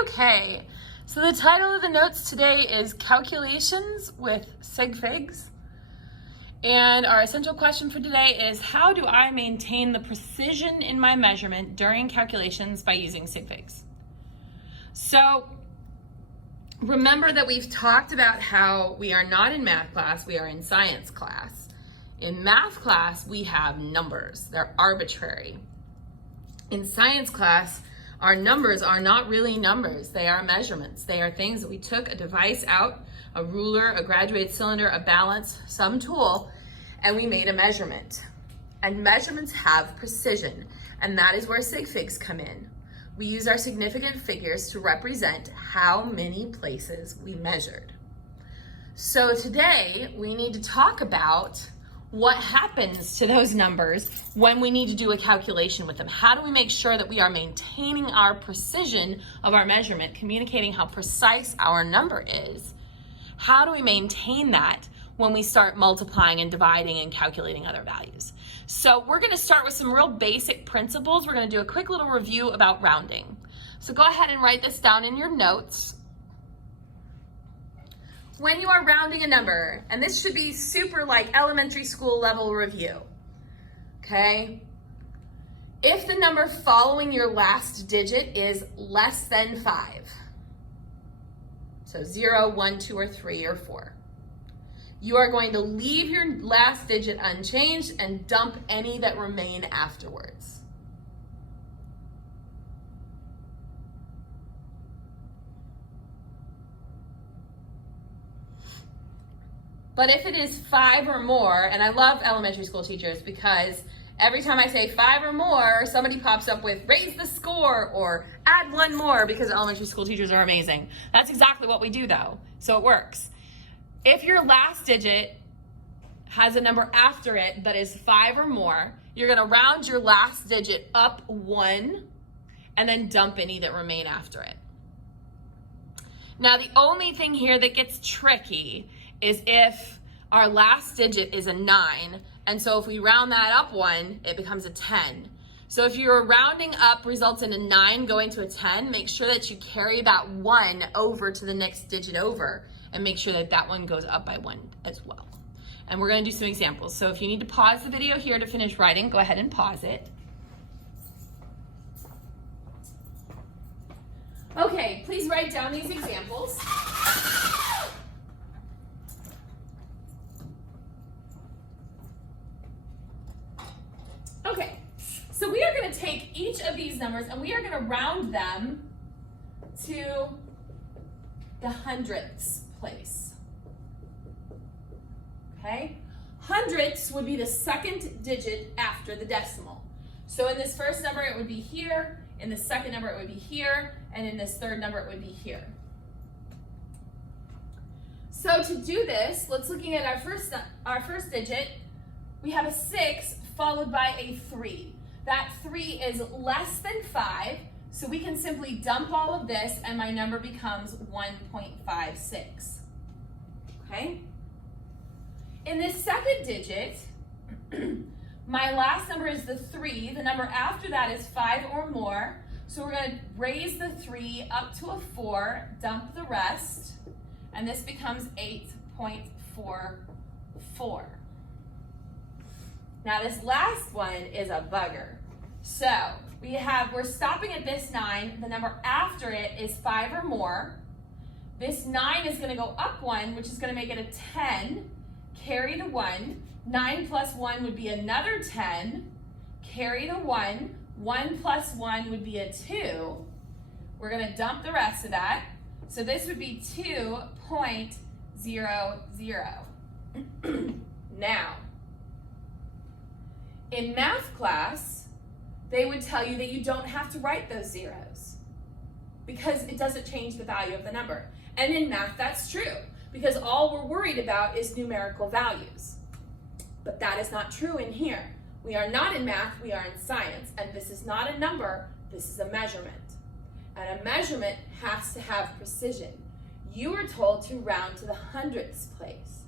Okay, so the title of the notes today is Calculations with Sig Figs. And our essential question for today is, how do I maintain the precision in my measurement during calculations by using Sig Figs? So remember that we've talked about how we are not in math class, we are in science class. In math class, we have numbers, they're arbitrary. In science class, our numbers are not really numbers, they are measurements. They are things that we took a device out, a ruler, a graduated cylinder, a balance, some tool, and we made a measurement. And measurements have precision, and that is where Sig Figs come in. We use our significant figures to represent how many places we measured. So today, we need to talk about what happens to those numbers when we need to do a calculation with them. How do we make sure that we are maintaining our precision of our measurement, communicating how precise our number is? How do we maintain that when we start multiplying and dividing and calculating other values? So we're going to start with some real basic principles. We're going to do a quick little review about rounding. So go ahead and write this down in your notes. When you are rounding a number, and this should be super like elementary school level review, okay? If the number following your last digit is less than 5, so 0, 1, 2, or 3, or 4, you are going to leave your last digit unchanged and dump any that remain afterwards. But if it is 5 or more, and I love elementary school teachers because every time I say 5 or more, somebody pops up with raise the score or add 1 more, because elementary school teachers are amazing. That's exactly what we do though, so it works. If your last digit has a number after it that is 5 or more, you're gonna round your last digit up 1 and then dump any that remain after it. Now the only thing here that gets tricky is if our last digit is a 9, and so if we round that up 1, it becomes a 10. So if your rounding up results in a 9 going to a 10, make sure that you carry that 1 over to the next digit over, and make sure that that one goes up by 1 as well. And we're going to do some examples. So if you need to pause the video here to finish writing, go ahead and pause it. Okay, please write down these examples. Okay, so we are going to take each of these numbers and we are going to round them to the hundredths place. Okay, hundredths would be the second digit after the decimal. So in this first number it would be here, in the second number it would be here, and in this third number it would be here. So to do this, let's looking at our first digit. We have a 6 followed by a 3. That 3 is less than 5, so we can simply dump all of this and my number becomes 1.56. Okay? In this second digit, my last number is the 3. The number after that is 5 or more, so we're going to raise the 3 up to a 4, dump the rest, and this becomes 8.44. Now this last one is a bugger. So we're stopping at this 9. The number after it is 5 or more. This 9 is going to go up 1, which is going to make it a 10. Carry the 1. 9 plus 1 would be another 10. Carry the 1. 1 plus 1 would be a 2. We're going to dump the rest of that. So this would be 2.00. Now, in math class, they would tell you that you don't have to write those zeros because it doesn't change the value of the number. And in math, that's true because all we're worried about is numerical values. But that is not true in here. We are not in math, we are in science, and this is not a number, this is a measurement. And a measurement has to have precision. You were told to round to the hundredths place.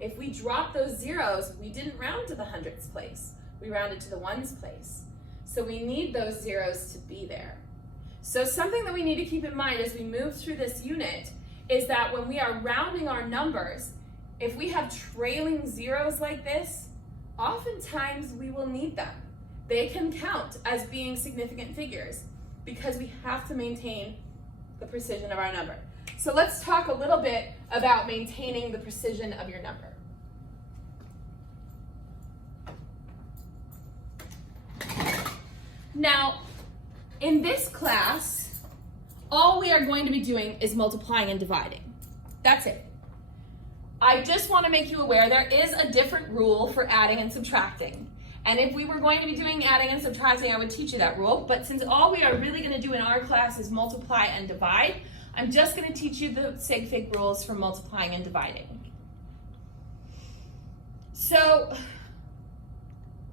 If we drop those zeros, we didn't round to the hundredths place. We rounded to the ones place. So we need those zeros to be there. So something that we need to keep in mind as we move through this unit is that when we are rounding our numbers, if we have trailing zeros like this, oftentimes we will need them. They can count as being significant figures because we have to maintain the precision of our number. So let's talk a little bit about maintaining the precision of your number. Now, in this class, all we are going to be doing is multiplying and dividing. That's it. I just want to make you aware there is a different rule for adding and subtracting. And if we were going to be doing adding and subtracting, I would teach you that rule. But since all we are really going to do in our class is multiply and divide, I'm just going to teach you the Sig Fig rules for multiplying and dividing. So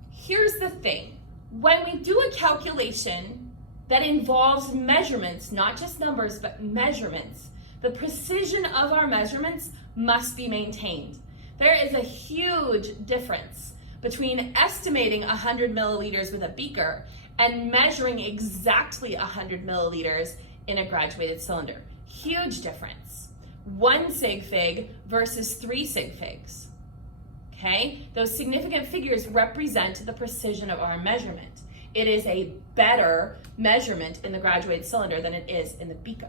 here's the thing. When we do a calculation that involves measurements, not just numbers, but measurements, the precision of our measurements must be maintained. There is a huge difference between estimating 100 milliliters with a beaker and measuring exactly 100 milliliters in a graduated cylinder. Huge difference. 1 Sig Fig versus 3 Sig Figs. Okay? Those significant figures represent the precision of our measurement. It is a better measurement in the graduated cylinder than it is in the beaker.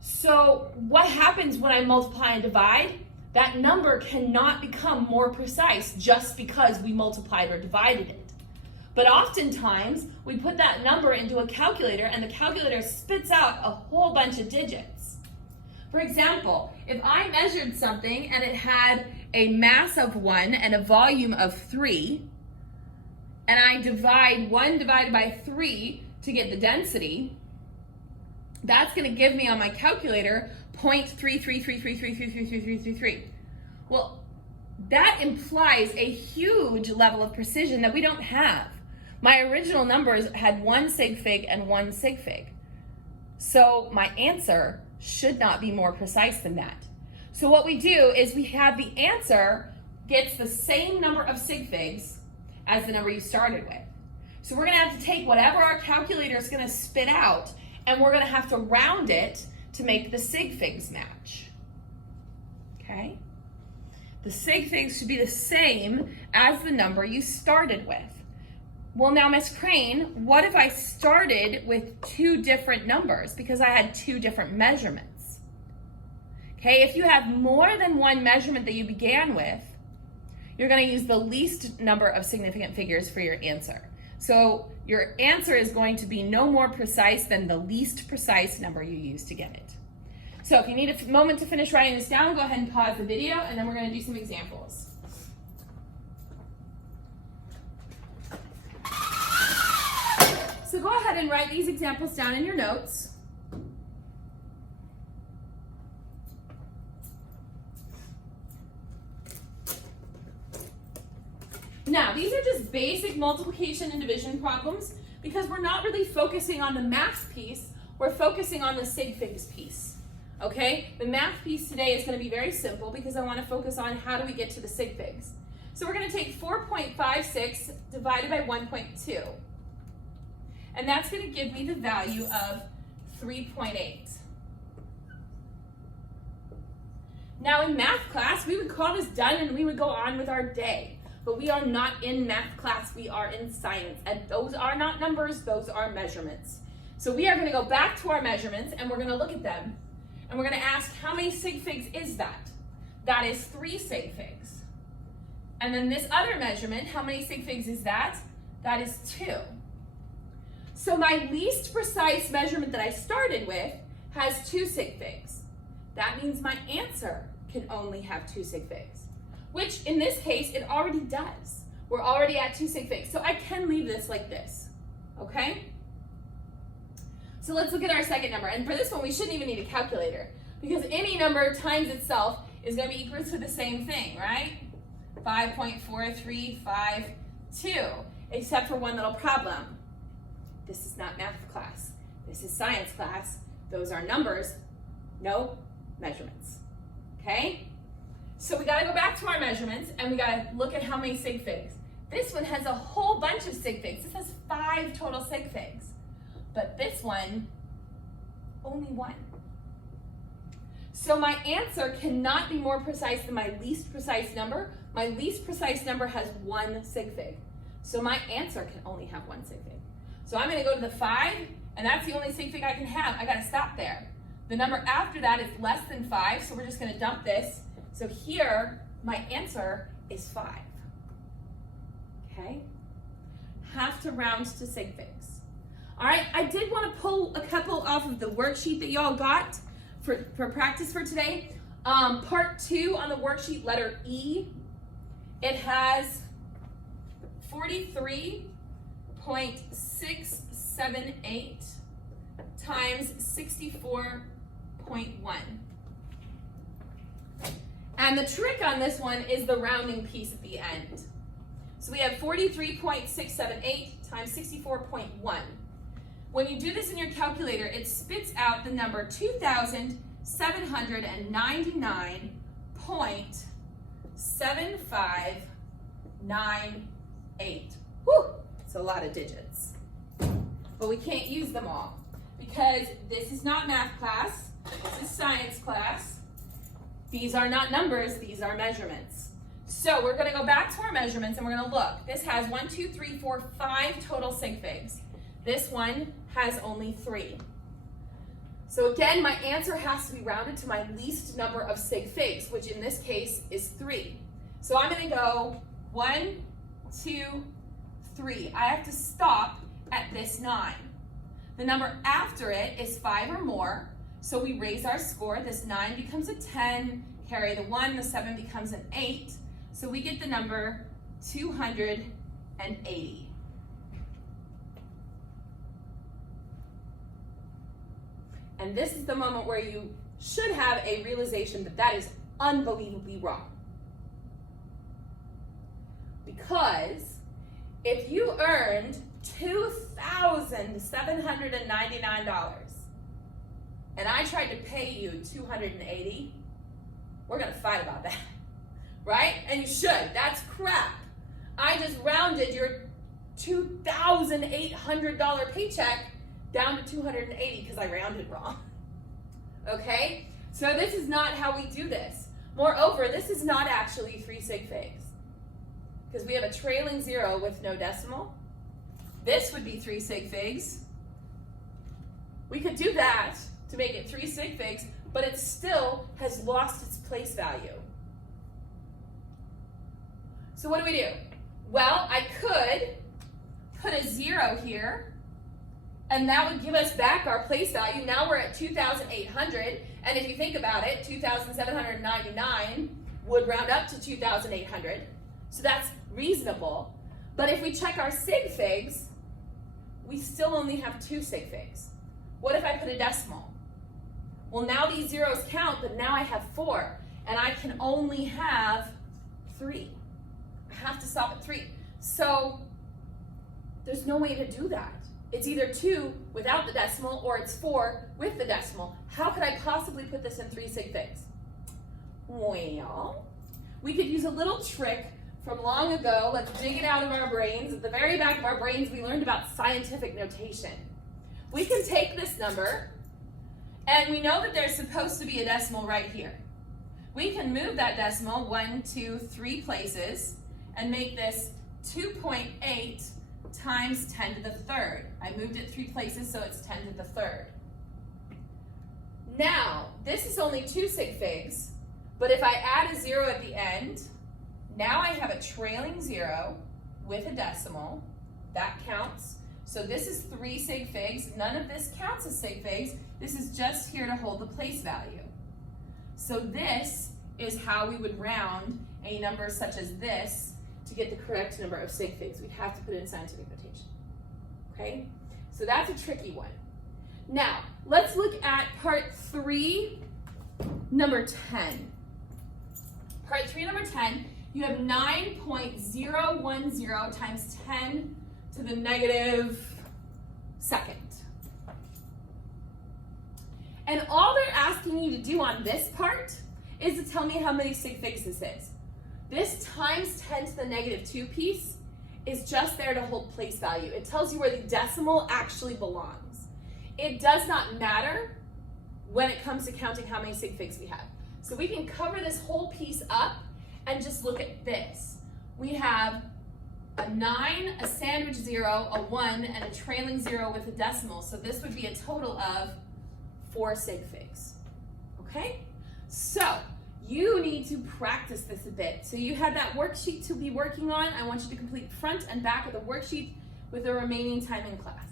So what happens when I multiply and divide? That number cannot become more precise just because we multiplied or divided it. But oftentimes, we put that number into a calculator and the calculator spits out a whole bunch of digits. For example, if I measured something and it had a mass of 1 and a volume of 3, and I divide 1 divided by 3 to get the density, that's going to give me on my calculator 0.33333333333. Well, that implies a huge level of precision that we don't have. My original numbers had 1 Sig Fig and 1 Sig Fig. So my answer should not be more precise than that. So what we do is we have the answer gets the same number of Sig Figs as the number you started with. So we're going to have to take whatever our calculator is going to spit out and we're going to have to round it to make the Sig Figs match. Okay? The Sig Figs should be the same as the number you started with. Well, now, Miss Crane, what if I started with 2 different numbers because I had 2 different measurements? Okay, if you have more than one measurement that you began with, you're going to use the least number of significant figures for your answer. So your answer is going to be no more precise than the least precise number you use to get it. So if you need a moment to finish writing this down, go ahead and pause the video, and then we're going to do some examples. So go ahead and write these examples down in your notes. Now, these are just basic multiplication and division problems because we're not really focusing on the math piece, we're focusing on the Sig Figs piece. Okay? The math piece today is going to be very simple because I want to focus on how do we get to the Sig Figs. So we're going to take 4.56 divided by 1.2. And that's going to give me the value of 3.8. Now in math class, we would call this done and we would go on with our day. But we are not in math class, we are in science. And those are not numbers, those are measurements. So we are going to go back to our measurements and we're going to look at them. And we're going to ask, how many Sig Figs is that? That is 3 Sig Figs. And then this other measurement, how many Sig Figs is that? That is 2. So my least precise measurement that I started with has 2 Sig Figs. That means my answer can only have 2 Sig Figs, which in this case, it already does. We're already at 2 Sig Figs, so I can leave this like this, okay? So let's look at our second number, and for this one, we shouldn't even need a calculator because any number times itself is gonna be equal to the same thing, right? 5.4352, except for one little problem. This is not math class. This is science class. Those are numbers, no measurements, okay? So we gotta go back to our measurements and we gotta look at how many Sig Figs. This one has a whole bunch of Sig Figs. This has 5 total Sig Figs. but this one, only 1. So my answer cannot be more precise than my least precise number. My least precise number has 1 sig fig. So my answer can only have 1 sig fig. So I'm gonna go to the 5, and that's the only sig fig I can have. I gotta stop there. The number after that is less than 5, so we're just gonna dump this. So here, my answer is 5. Okay? Have to round to sig figs. All right, I did want to pull a couple off of the worksheet that y'all got for practice for today. Part 2 on the worksheet, letter E, it has 43.678 times 64.1. And the trick on this one is the rounding piece at the end. So we have 43.678 times 64.1. When you do this in your calculator, it spits out the number 2,799.7598. Whew, it's a lot of digits. But we can't use them all because this is not math class, this is science class. These are not numbers, these are measurements. So we're gonna go back to our measurements and we're gonna look. This has 1, 2, 3, 4, 5 total sig figs. This one has only 3. So again, my answer has to be rounded to my least number of sig figs, which in this case is 3. So I'm gonna go 1, 2, 3. I have to stop at this 9. The number after it is 5 or more, so we raise our score. This 9 becomes a 10, carry the 1, the 7 becomes an 8, so we get the number 280. And this is the moment where you should have a realization that that is unbelievably wrong. Because if you earned $2,799 and I tried to pay you $280, we're gonna fight about that, right? And you should, that's crap. I just rounded your $2,800 paycheck down to 280 because I rounded wrong. Okay? So this is not how we do this. Moreover, this is not actually 3 sig figs because we have a trailing 0 with no decimal. This would be 3 sig figs. We could do that to make it 3 sig figs, but it still has lost its place value. So what do? Well, I could put a 0 here, and that would give us back our place value. Now we're at 2,800, and if you think about it, 2,799 would round up to 2,800, so that's reasonable. But if we check our sig figs, we still only have 2 sig figs. What if I put a decimal? Well, now these zeros count, but now I have 4, and I can only have 3. I have to stop at 3. So there's no way to do that. It's either 2 without the decimal or it's 4 with the decimal. How could I possibly put this in 3 sig figs? Well, we could use a little trick from long ago. Let's dig it out of our brains. At the very back of our brains, we learned about scientific notation. We can take this number, and we know that there's supposed to be a decimal right here. We can move that decimal 1, 2, 3 places and make this 2.8 times 10 to the 3rd. I moved it 3 places, so it's 10 to the 3rd. Now, this is only 2 sig figs, but if I add a 0 at the end, now I have a trailing 0 with a decimal. That counts. So this is 3 sig figs. None of this counts as sig figs. This is just here to hold the place value. So this is how we would round a number such as this to get the correct number of sig figs. We'd have to put it in scientific notation. Okay? So that's a tricky one. Now, let's look at part 3, number 10. Part 3, number 10, you have 9.010 times 10 to the negative 2nd. And all they're asking you to do on this part is to tell me how many sig figs this is. This times 10 to the negative 2 piece is just there to hold place value. It tells you where the decimal actually belongs. it does not matter when it comes to counting how many sig figs we have. So we can cover this whole piece up and just look at this. We have a 9, a sandwich 0, a 1, and a trailing 0 with a decimal. So this would be a total of 4 sig figs. Okay? So you need to practice this a bit. So you have that worksheet to be working on. I want you to complete front and back of the worksheet with the remaining time in class.